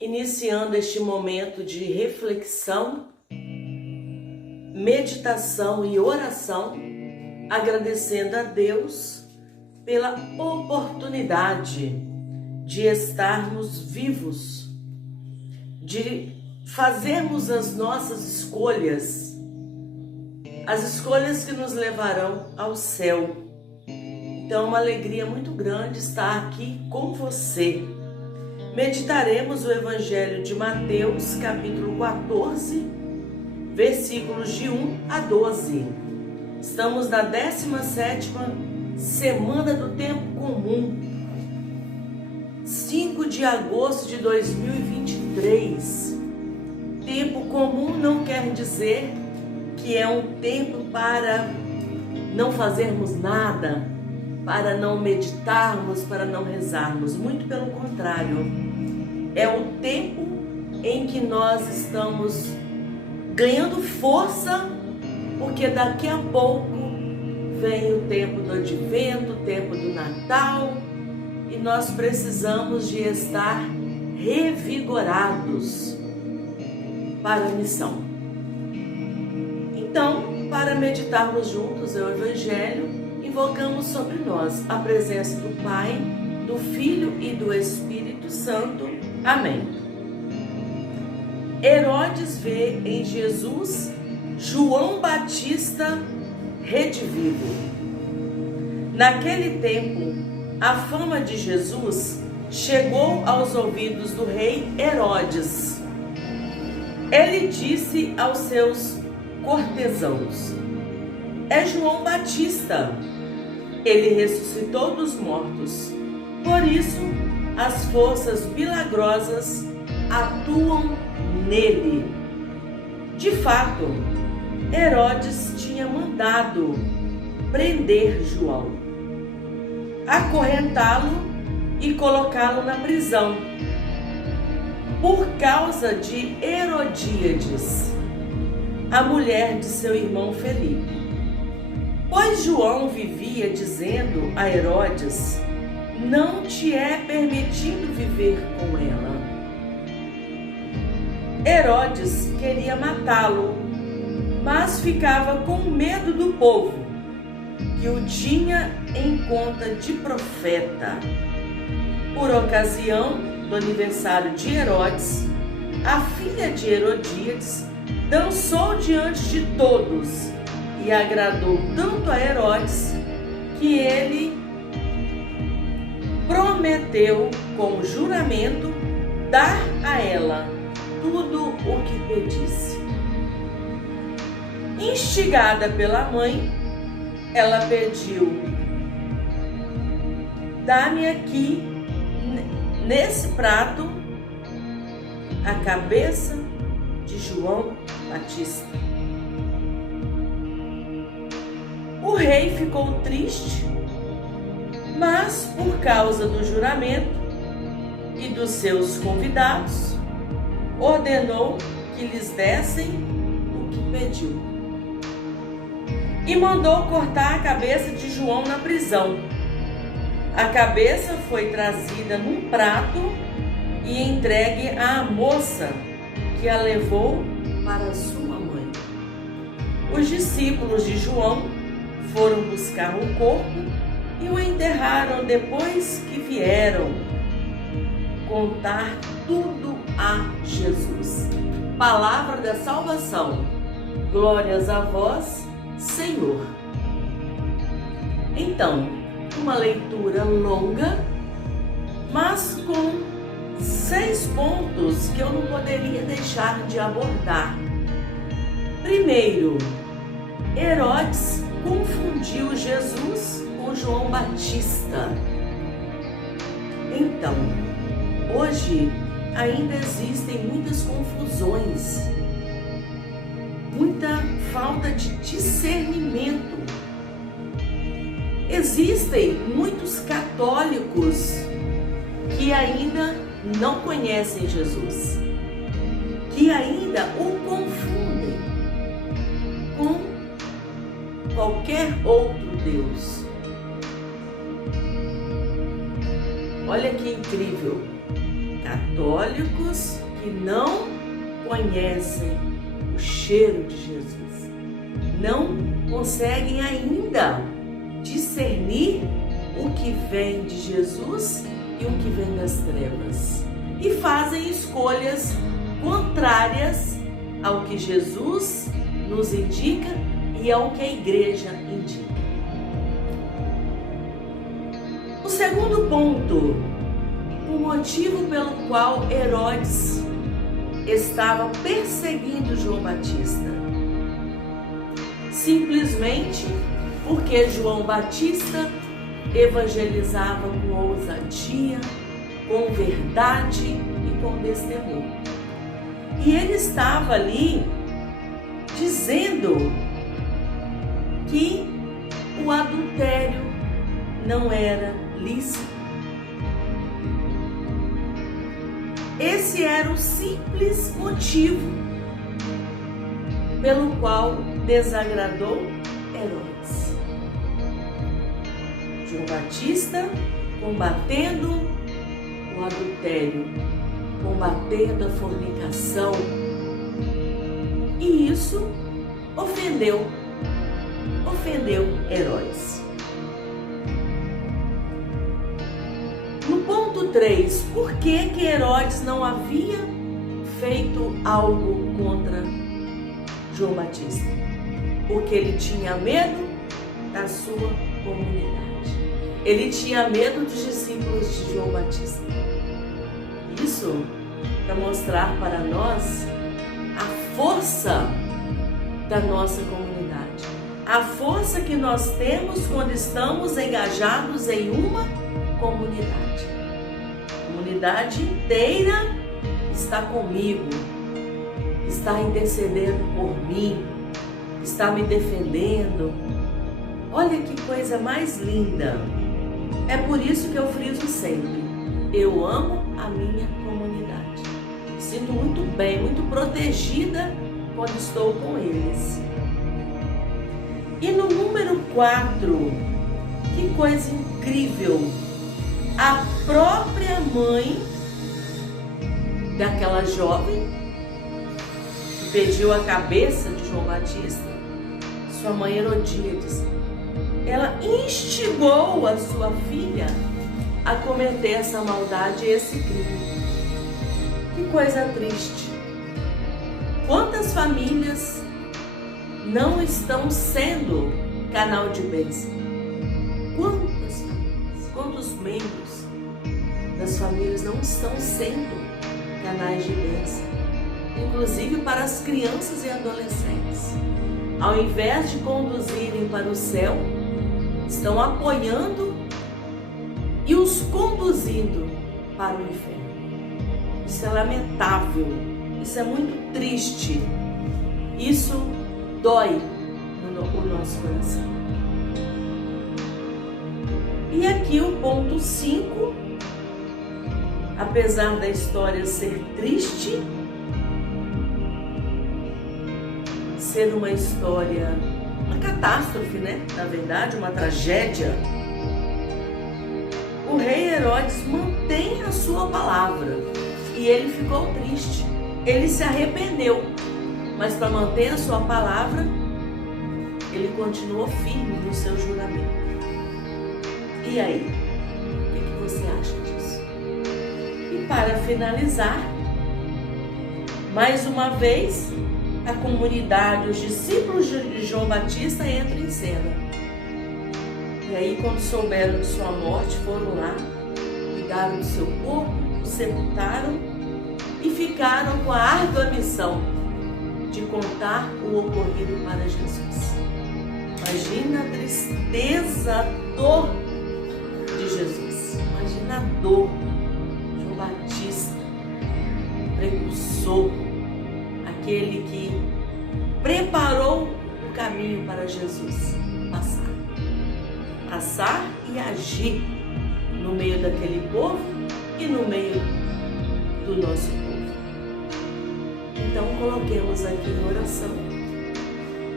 Iniciando este momento de reflexão, meditação e oração, agradecendo a Deus pela oportunidade de estarmos vivos, de fazermos as nossas escolhas, as escolhas que nos levarão ao céu. Então, é uma alegria muito grande estar aqui com você. Meditaremos o Evangelho de Mateus, capítulo 14, versículos de 1 a 12. Estamos na 17ª semana do tempo comum, 5 de agosto de 2023. Tempo comum não quer dizer que é um tempo para não fazermos nada, para não meditarmos, para não rezarmos. Muito pelo contrário, é o tempo em que nós estamos ganhando força, porque daqui a pouco vem o tempo do Advento, o tempo do Natal, e nós precisamos de estar revigorados para a missão. Então, para meditarmos juntos o Evangelho, invocamos sobre nós a presença do Pai, do Filho e do Espírito Santo. Amém. Herodes vê em Jesus João Batista redivivo. Naquele tempo, a fama de Jesus chegou aos ouvidos do rei Herodes. Ele disse aos seus cortesãos: "É João Batista. Ele ressuscitou dos mortos. Por isso, as forças milagrosas atuam nele." De fato, Herodes tinha mandado prender João, acorrentá-lo e colocá-lo na prisão, por causa de Herodíades, a mulher de seu irmão Felipe. Pois João vivia dizendo a Herodes: "Não te é permitido viver com ela." Herodes queria matá-lo, mas ficava com medo do povo, que o tinha em conta de profeta. Por ocasião do aniversário de Herodes, a filha de Herodíades dançou diante de todos e agradou tanto a Herodes que ele prometeu com juramento dar a ela tudo o que pedisse. Instigada pela mãe, ela pediu: "Dá-me aqui, nesse prato, a cabeça de João Batista." O rei ficou triste, mas por causa do juramento e dos seus convidados, ordenou que lhes dessem o que pediu. E mandou cortar a cabeça de João na prisão. A cabeça foi trazida num prato e entregue à moça, que a levou para sua mãe. Os discípulos de João foram buscar o corpo e o enterraram depois que vieram contar tudo a Jesus. Palavra da salvação. Glórias a vós, Senhor. Então, uma leitura longa, mas com 6 pontos que eu não poderia deixar de abordar. Primeiro, Herodes confundiu Jesus com João Batista. Então, hoje ainda existem muitas confusões, muita falta de discernimento. Existem muitos católicos que ainda não conhecem Jesus, que ainda o confundem com qualquer outro Deus. Olha que incrível! católicos que não conhecem o cheiro de Jesus, não conseguem ainda discernir o que vem de Jesus e o que vem das trevas, e fazem escolhas contrárias ao que Jesus nos indica e ao que a igreja indica. O segundo ponto, o motivo pelo qual Herodes estava perseguindo João Batista. Simplesmente porque João Batista evangelizava com ousadia, com verdade e com testemunho. E ele estava ali dizendo que o adultério não era lícito. Esse era o simples motivo pelo qual desagradou Herodes. João Batista combatendo o adultério, combatendo a fornicação, e isso ofendeu Herodes. No ponto 3, por que Herodes não havia feito algo contra João Batista? Porque ele tinha medo da sua comunidade. Ele tinha medo dos discípulos de João Batista. Isso para mostrar para nós a força da nossa comunidade, a força que nós temos quando estamos engajados em uma comunidade. A comunidade inteira está comigo, está intercedendo por mim, está me defendendo. Olha que coisa mais linda. É por isso que eu friso sempre: eu amo a minha comunidade. Me sinto muito bem, muito protegida quando estou com eles. E no número 4, que coisa incrível, a própria mãe daquela jovem que pediu a cabeça de João Batista, sua mãe Herodíades, ela instigou a sua filha a cometer essa maldade e esse crime. Que coisa triste. Quantas famílias não estão sendo canal de bênção? Quantas famílias, quantos membros das famílias não estão sendo canais de bênção? Inclusive para as crianças e adolescentes. Ao invés de conduzirem para o céu, estão apoiando e os conduzindo para o inferno. Isso é lamentável, isso é muito triste, isso dói no nosso coração. E aqui o ponto 5, apesar da história ser triste, ser uma história, uma catástrofe, né? Na verdade, uma tragédia, o rei Herodes mantém a sua palavra e ele ficou triste, ele se arrependeu, mas para manter a sua palavra, ele continuou firme no seu juramento. E aí, o que você acha disso? E para finalizar, mais uma vez, a comunidade, os discípulos de João Batista entram em cena. E aí, quando souberam de sua morte, foram lá, cuidaram do seu corpo, o sepultaram e ficaram com a árdua missão de contar o ocorrido para Jesus. Imagina a tristeza, a dor de Jesus. Imagina a dor. João Batista, precursor, aquele que preparou o caminho para Jesus passar e agir no meio daquele povo e no meio do nosso povo. Então coloquemos aqui em oração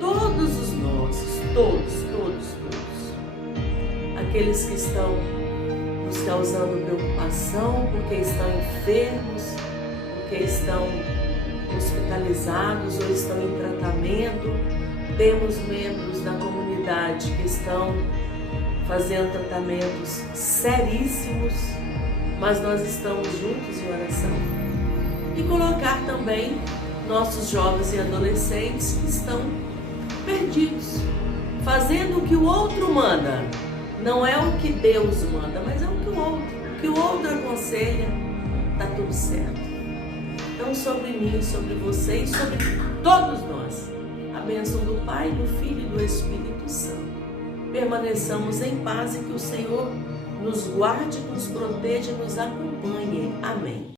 todos os nossos, todos, aqueles que estão no nos causando preocupação porque estão enfermos, porque estão hospitalizados ou estão em tratamento. Temos membros da comunidade que estão fazendo tratamentos seríssimos, mas nós estamos juntos em oração. E colocar também nossos jovens e adolescentes que estão perdidos, fazendo o que o outro manda. Não é o que Deus manda, mas é o que o outro aconselha, está tudo certo. Então, sobre mim, sobre você e sobre todos nós, a bênção do Pai, do Filho e do Espírito Santo. Permaneçamos em paz e que o Senhor nos guarde, nos proteja e nos acompanhe. Amém.